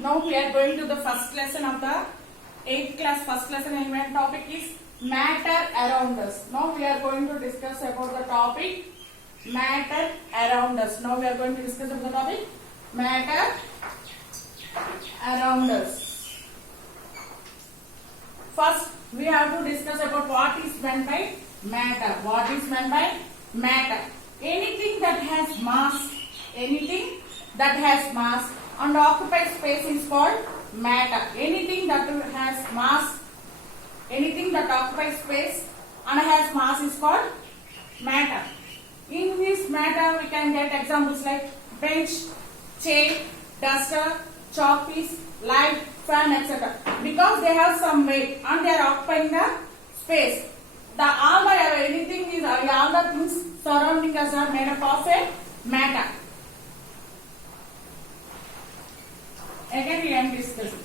Now we are going to the first lesson of the 8th class. First lesson and topic is matter around us. Now we are going to discuss about the topic matter around us. Now we are going to discuss about the topic matter around us. First we have to discuss about what is meant by matter. What is meant by matter? Anything that has mass, anything that has mass and occupied space is called matter. Anything that has mass, anything that occupies space and has mass is called matter. In this matter we can get examples like bench, chair, duster, chalk piece, light, fan, etc. Because they have some weight and they are occupying the space. All the things surrounding us are made up of a matter. Again we am discussing.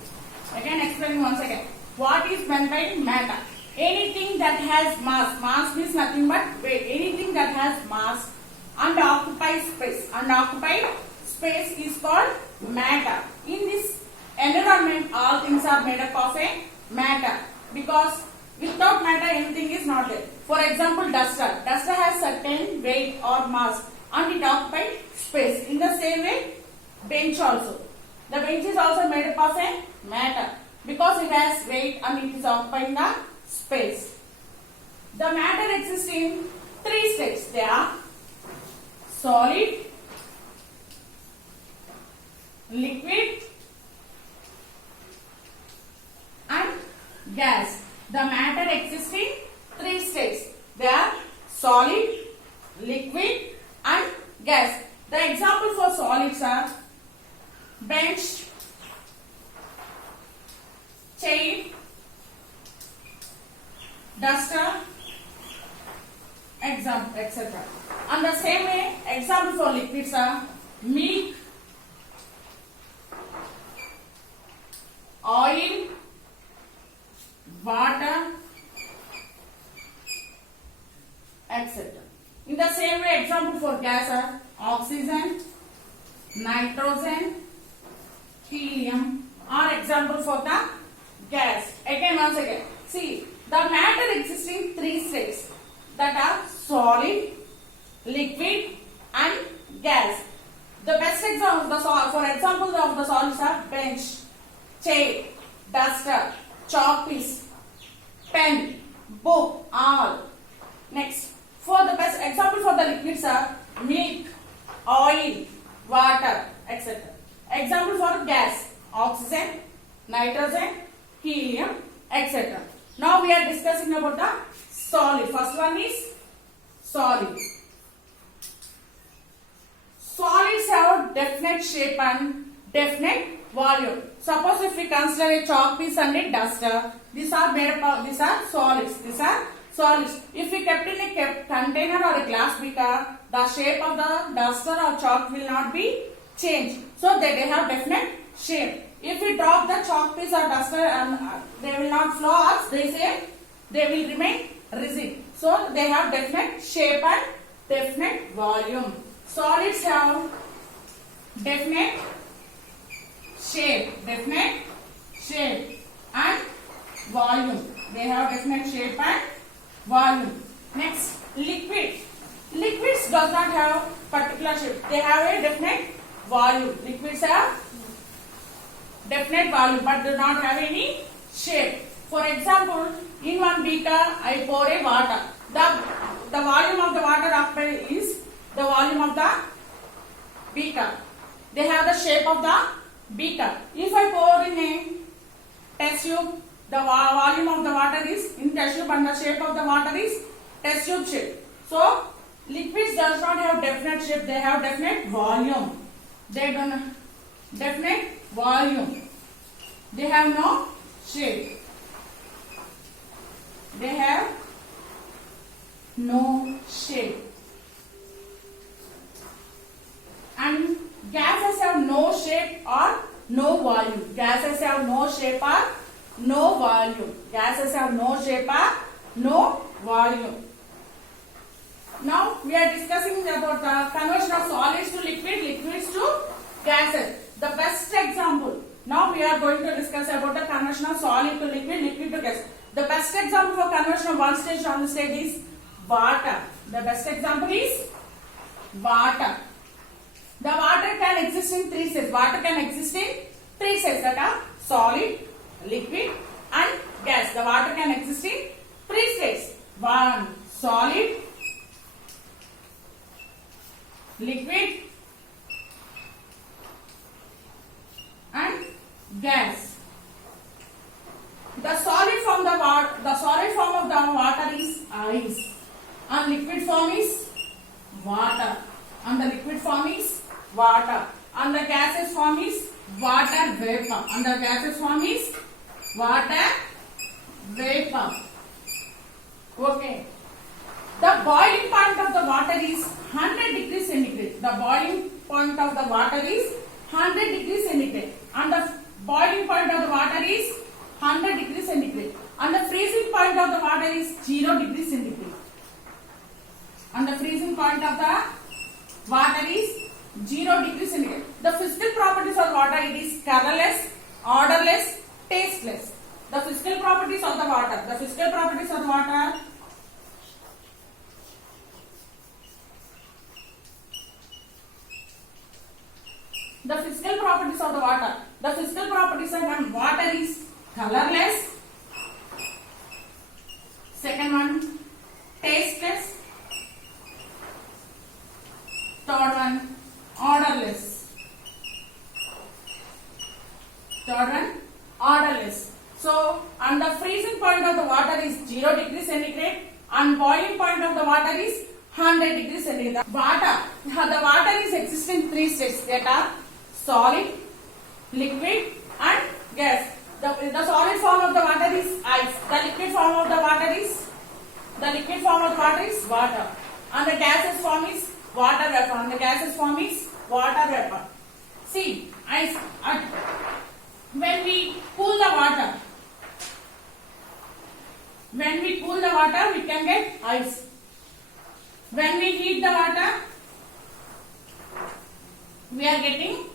Again explaining once again. What is meant by matter? Anything that has mass. Mass means nothing but weight. Anything that has mass and occupies space. And occupied space is called matter. In this environment, all things are made up of a matter. Because without matter, anything is not there. For example, duster. Duster has certain weight or mass and it occupies space. In the same way, bench also. The bench is also made up of a matter because it has weight and it is occupying the space. The matter exists in three states. They are solid, liquid and gas. The matter exists in three states. They are solid, liquid and gas. The example for solids are bench, chair, duster, etc. And the same way, example for liquids are milk, oil, water, etc. In the same way, example for gas are oxygen, nitrogen, helium are example for the gas. Once again, see the matter exists in three states that are solid, liquid and gas. The best example, for example of the solids are bench, chair, duster, chalk piece, pen, book, all. Next, for the best example for the liquids are milk, oil, water, etc. Example for gas, oxygen, nitrogen, helium, etc. Now we are discussing about the solid. First one is solid. Solids have definite shape and definite volume. Suppose if we consider a chalk piece and a duster, these are made up of, these are solids. These are solids. If we kept in a container or a glass beaker, the shape of the duster or chalk will not be changed. So they have definite shape. If we drop the chalk piece or duster and they will not flow up, they will remain rigid. So they have definite shape and definite volume. Solids have definite shape and volume. They have definite shape and volume. Next, liquid. Liquids does not have particular shape. They have a definite volume. Liquids have definite volume but do not have any shape. For example, in one beaker I pour a water. The volume of the water is the volume of the beaker. They have the shape of the beaker. If I pour in a test tube, the volume of the water is in test tube and the shape of the water is test tube shape. So liquids does not have definite shape. They have definite volume. They don't have definite volume. They have no shape. They have no shape. And gases have no shape or no volume. Gases have no shape or no volume. Gases have no shape or no volume. Now we are discussing about the conversion of solids to liquid, liquids to gases. The best example Now we are going to discuss about the conversion of solid to liquid, liquid to gas. The best example for conversion of one stage to another stage is water. The best example is water. The water can exist in three states. Water can exist in three states, that are solid, liquid and gas. The water can exist in three states. One, solid, liquid and gas. The solid form of the water is ice, and liquid form is water, and the liquid form is water, and the gaseous form is water vapor, and the gaseous form is water vapor. Okay. The boiling point of the water is 100 degrees centigrade. The boiling point of the water is 100 degrees centigrade, and the boiling point of the water is 100 degrees centigrade, and the freezing point of the water is 0 degrees centigrade, and the freezing point of the water is 0 degrees centigrade. The physical properties of water, it is colorless, odorless, tasteless. The physical properties of the water. The physical properties of the water. The physical properties of the water. The physical properties of water is colorless. Second one, tasteless. Third one, odorless. Third one, odorless. So, and the freezing point of the water is 0 degrees centigrade, and boiling point of the water is 100 degrees centigrade. The water is existing in three states, that are solid, liquid and gas. The solid form of the water is ice. The liquid form of the water is water, and the gaseous form is water vapor, and the gaseous form is water vapor. See, ice. When we cool the water, we can get ice. When we heat the water, we are getting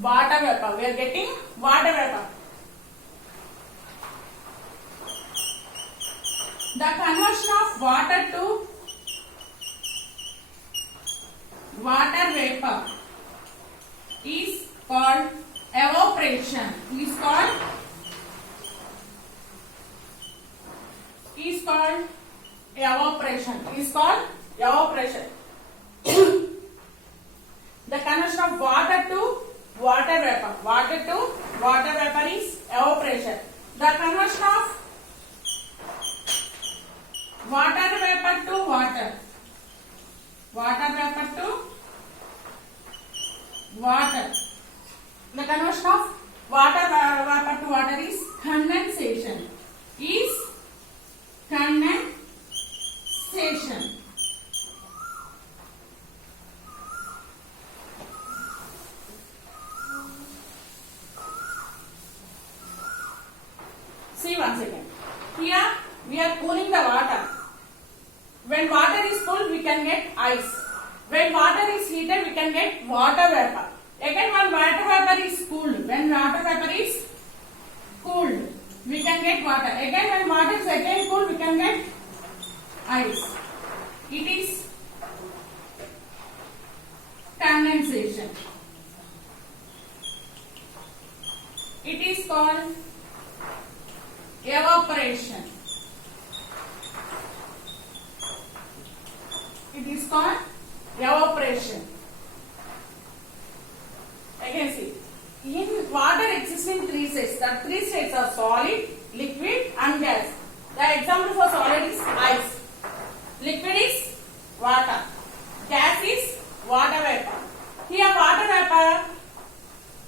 water vapor. The conversion of water to water vapor is called evaporation. The conversion of water to water vapor is evaporation. The conversion of water vapor to water The conversion of water vapor to water is condensation. See once again. Here we are cooling the water. When water is cooled, we can get ice. When water is heated, we can get water vapor. Again, when water vapor is cooled, we can get water. Again, when water is again cooled, we can get ice. It is condensation. It is called evaporation. Again, see, in water exists in three states. The three states are solid, liquid and gas. The example for solid is ice. Liquid is water. Gas is water vapor. Here water vapor,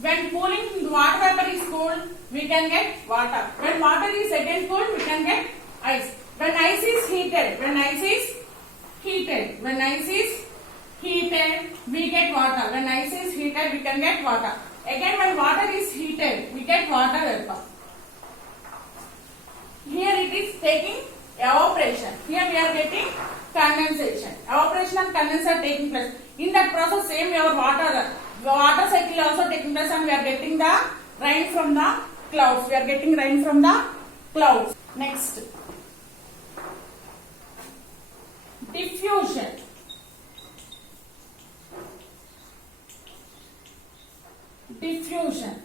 when cooling, the water vapor is cooled, we can get water. When water is again cooled, we can get ice. When ice is heated, we get water. When ice is heated, we can get water. Again, when water is heated, we get water vapor. Here it is taking evaporation. Here we are getting condensation. Evaporation and condensation are taking place. In that process, same your water cycle also taking place, and we are getting the rain from the clouds. We are getting rain from the clouds. Next, diffusion. Diffusion.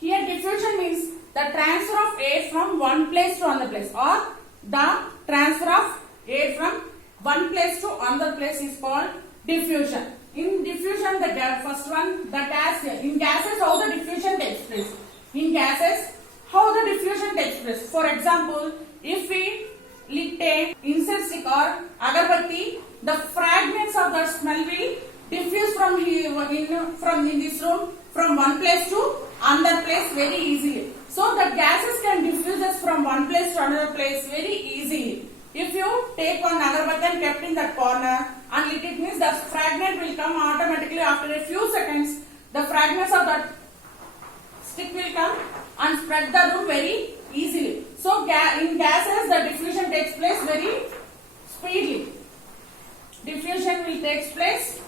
Here diffusion means the transfer of air from one place to another place, or the transfer of air from one place to another place is called diffusion. In diffusion, the first one, the gas. In gases, how the diffusion takes place? In gases, how the diffusion takes place? For example, if we lit a incense stick or agarbatti, the fragments of the smell will diffuse from here in this room from one place to another place very easily. So the gases can diffuse us from one place to another place very easily. If you take one agarbatti and kept in that corner and lit it, means the fragment will come automatically after a few seconds. The fragments of that stick will come and spread the room very easily. So in gases, the diffusion takes place very speedily. Diffusion will take place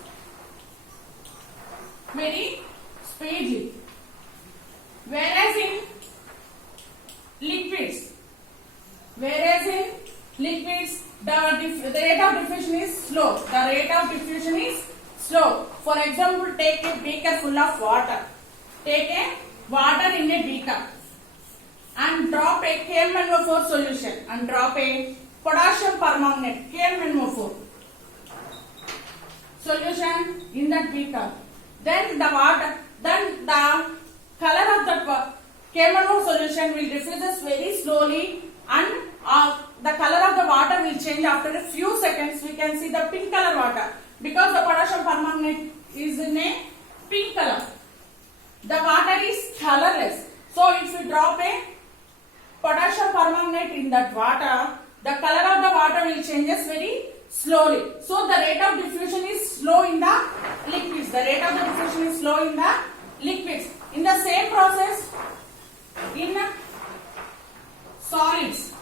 very speedily. Whereas in liquids, the rate of diffusion is slow. The rate of diffusion is slow. For example, take a beaker full of water. Take a water in a beaker and drop a KMnO4 solution and drop a potassium permanganate KMnO4 solution in that beaker. Then the color of the KMnO solution will diffuse very slowly, and the color of the water will change after a few seconds. We can see the pink color water because the potassium permanganate is in a pink color. The water is colorless. So if you drop a potassium permanganate in that water, the color of the water will changes very slowly. So the rate of diffusion is slow in the liquids. The rate of the diffusion is slow in the liquids. In the same process, in solids.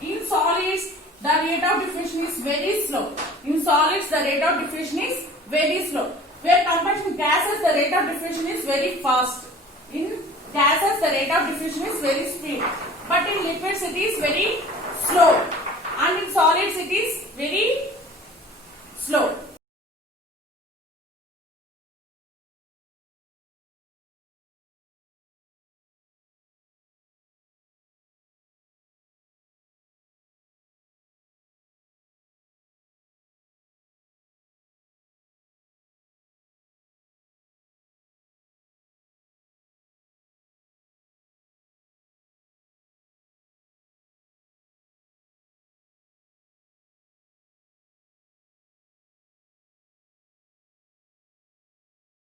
In solids, the rate of diffusion is very slow. In solids, the rate of diffusion is very slow. Where compared to gases, the rate of diffusion is very fast. In gases, the rate of diffusion is very speed. But in liquids, it is very slow.